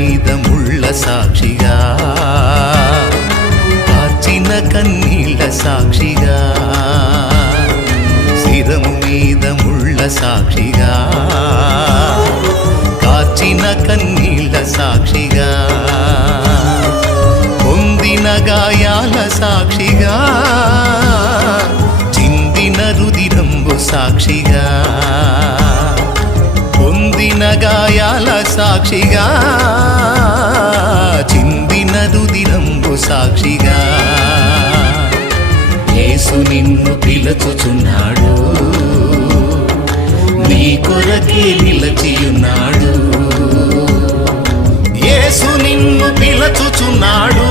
మీద ముళ్ళ సాక్షిగా, కార్చిన కన్నీళ్ళ సాక్షిగా, శిరము మీద ముళ్ళ సాక్షిగా, కార్చిన కన్నీళ్ళ సాక్షిగా, పొందిన గాయాల సాక్షిగా, చిందిన రుదిరంబు సాక్షిగా, పొందిన గాయాల సాక్షిగా, చిందిన రుదిరంబు సాక్షిగా, యేసు నిన్ను పిలుచుచున్నాడు, నీ కొరకే నిలచియున్నాడు. యేసు నిన్ను పిలుచుచున్నాడు,